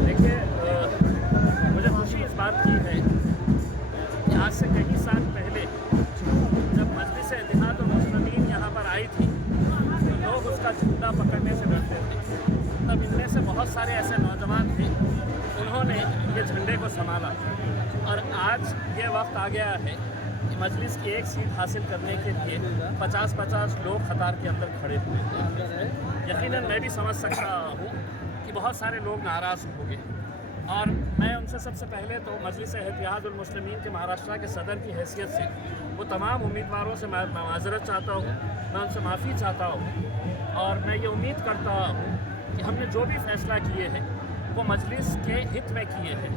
देखिए, मुझे खुशी इस बात की है कि आज से कई साल पहले जब मजलिस इत्तेहादुल मुस्लिमीन यहाँ पर आई थी तो लोग उसका झंडा पकड़ने से डरते थे। तब इनमें से बहुत सारे ऐसे नौजवान थे, उन्होंने ये झंडे को संभाला और आज ये वक्त आ गया है कि मजलिस की एक सीट हासिल करने के लिए 50-50 लोग कतार के अंदर खड़े हुए हैं। यकीनन मैं भी समझ सकता हूँ कि बहुत सारे लोग नाराज़ होंगे और मैं उनसे सबसे पहले तो मजलिस इत्तेहादुल मुस्लिमीन के महाराष्ट्र के सदर की हैसियत से वो तमाम उम्मीदवारों से मैं माज़रत चाहता हूँ, मैं उनसे माफ़ी चाहता हूँ और मैं ये उम्मीद करता हूँ कि हमने जो भी फ़ैसला किए हैं वो मजलिस के हित में किए हैं,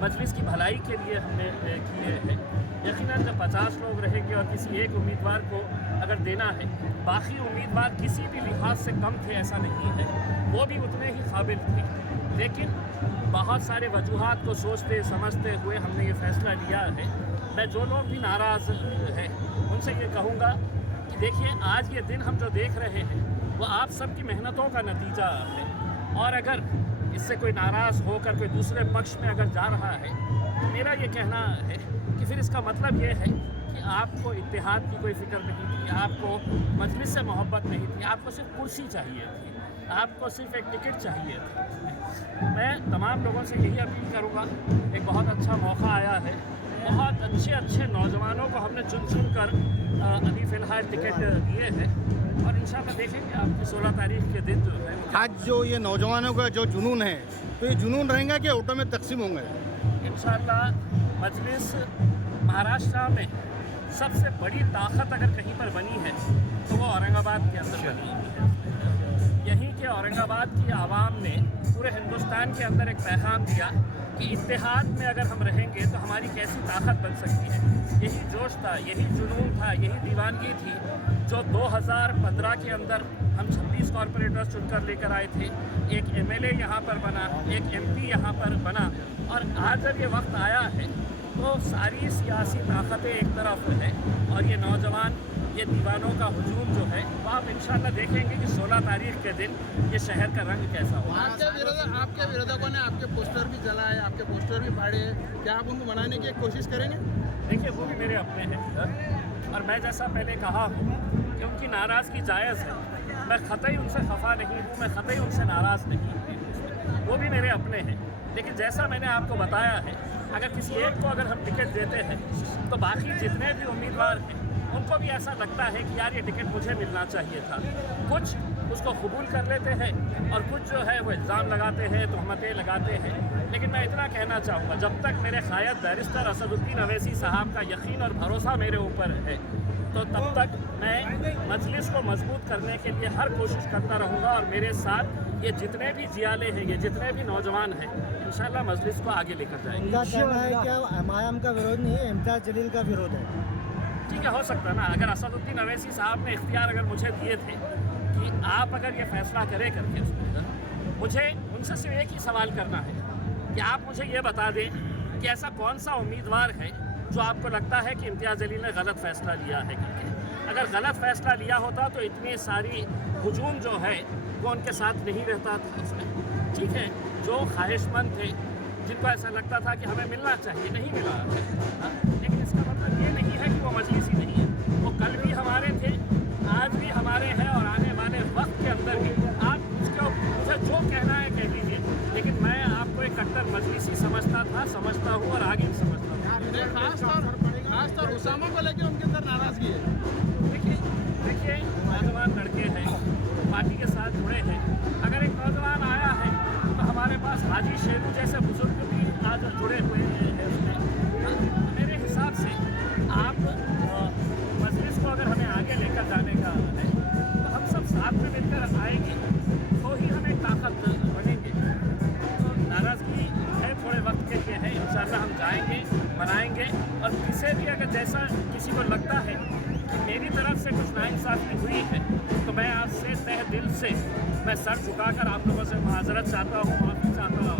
मजलिस की भलाई के लिए हमने किए हैं। यकीनन जब 50 लोग रहेंगे और किसी एक उम्मीदवार को अगर देना है, बाकी उम्मीदवार किसी भी लिहाज से कम थे ऐसा नहीं है, वो भी उतने ही काबिल थे, लेकिन बहुत सारे वजूहात को सोचते समझते हुए हमने ये फ़ैसला लिया है। मैं जो लोग भी नाराज़ हैं उनसे ये कहूँगा कि देखिए, आज ये दिन हम जो देख रहे हैं वो आप सब की मेहनतों का नतीजा है और अगर इससे कोई नाराज़ होकर कोई दूसरे पक्ष में अगर जा रहा है तो मेरा ये कहना है कि फिर इसका मतलब ये है कि आपको इत्तेहाद की कोई फ़िक्र नहीं थी, आपको मजलिस से मोहब्बत नहीं थी, आपको सिर्फ कुर्सी चाहिए थी, आपको सिर्फ एक टिकट चाहिए थी। मैं तमाम लोगों से यही अपील करूँगा, एक बहुत अच्छा मौका आया है, बहुत अच्छे नौजवानों को हमने चुन कर अभी फ़िलहाल टिकट दिए हैं और इंशाल्लाह देखेंगे आपकी 16 तारीख के दिन जो है। आज जो ये नौजवानों का जो जुनून है, तो ये जुनून रहेगा कि ऑटो में तकसीम होंगे? इंशाल्लाह मजलिस महाराष्ट्र में सबसे बड़ी ताकत अगर कहीं पर बनी है तो वो औरंगाबाद के अंदर बनी है। यहीं के औरंगाबाद की आवाम ने पूरे हिंदुस्तान के अंदर एक पैगाम दिया कि इत्तेहाद में अगर हम रहेंगे तो हमारी कैसी ताकत बन सकती है। यही जोश था, यही जुनून था, यही दीवानगी थी जो 2015 के अंदर हम 26 कॉरपोरेटर्स चुनकर लेकर आए थे। एक एमएलए यहाँ पर बना, एक एमपी यहाँ पर बना और आज जब ये वक्त आया है तो सारी सियासी ताकतें एक तरफ है और ये नौजवान, ये दीवानों का हुजूम जो है वो आप इंशाल्लाह देखेंगे कि 16 तारीख के दिन ये शहर का रंग कैसा होगा। आपके विरोधकों ने आपके पोस्टर भी जलाए, आपके पोस्टर भी फाड़े, क्या आप उनको बनाने की कोशिश करेंगे? देखिए, वो भी मेरे अपने हैं और मैं जैसा पहले कहा हूँ कि उनकी नाराज़गी जायज़ है, मैं ख़तई उनसे खफा नहीं हूँ, मैं ख़तई उनसे नाराज़ नहीं हूँ, वो भी मेरे अपने हैं। लेकिन जैसा मैंने आपको बताया है, अगर किसी एक को अगर हम टिकट देते हैं तो बाकी जितने भी उम्मीदवार हैं उनको भी ऐसा लगता है कि यार ये टिकट मुझे मिलना चाहिए था। कुछ उसको कबूल कर लेते हैं और कुछ जो है वो इल्ज़ाम लगाते हैं, तहमतें लगाते हैं। लेकिन मैं इतना कहना चाहूँगा, जब तक मेरे क़ायद बैरिस्टर असदुद्दीन अवैसी साहब का यकीन और भरोसा मेरे ऊपर है तो तब तक मैं मजलिस को मजबूत करने के लिए हर कोशिश करता रहूँगा और मेरे साथ ये जितने भी जियाले हैं, ये जितने भी नौजवान हैं, इंशाल्लाह मजलिस को आगे लेकर जाएंगे। उनका कहना है क्या एमआईएम का विरोध नहीं है, इम्तियाज़ जलील का विरोध है? ठीक है, हो सकता है ना, अगर असदुद्दीन अवैसी साहब ने इख्तियार अगर मुझे दिए थे कि आप अगर ये फ़ैसला करें करके उसमें, मुझे उनसे सिर्फ एक ही सवाल करना है कि आप मुझे ये बता दें कि ऐसा कौन सा उम्मीदवार है जो आपको लगता है कि इम्तियाज़ जलील ने गलत फ़ैसला लिया है करके। अगर गलत फ़ैसला लिया होता तो इतनी सारी हुजूम जो है वो उनके साथ नहीं रहता था उसमें। ठीक है, जो ख्वाहिशमंद थे, जिनको ऐसा लगता था कि हमें मिलना चाहिए, नहीं मिला, लेकिन इसका मतलब ये नहीं है कि वो मजलिस ही नहीं है। वो कल भी हमारे थे, आज भी हमारे हैं और आने वाले वक्त के अंदर भी। आप मुझे जो कहना है कह लीजिए, लेकिन मैं आपको एक कट्टर मजलिसी समझता था, समझता हूँ और आगे भी समझता था। खासतौर उसामा को लेकर उनके अंदर नाराज़गी है। देखिए, नौजवान लड़के हैं, पार्टी के साथ जुड़े हैं। अगर एक नौजवान आया है तो हमारे पास हाजी शेरू जैसे बुजुर्ग भी आज जुड़े हुए हैं उसमें। मेरे हिसाब से आप मजलिस को अगर हमें आगे लेकर जाने का है तो हम सब साथ में मिलकर आएंगे तो ही हमें ताकत बनेंगे। तो नाराज़गी है, थोड़े वक्त के लिए है, इंशाल्लाह हम जाएंगे, मनाएंगे और किसी भी अगर जैसा किसी को लगता है कि मेरी तरफ से कुछ नाइंसाफ़ी हुई है तो मैं आज से तहे दिल से मैं सर झुकाकर आप लोगों से माज़रत चाहता हूँ, माफ़ी चाहता हूँ।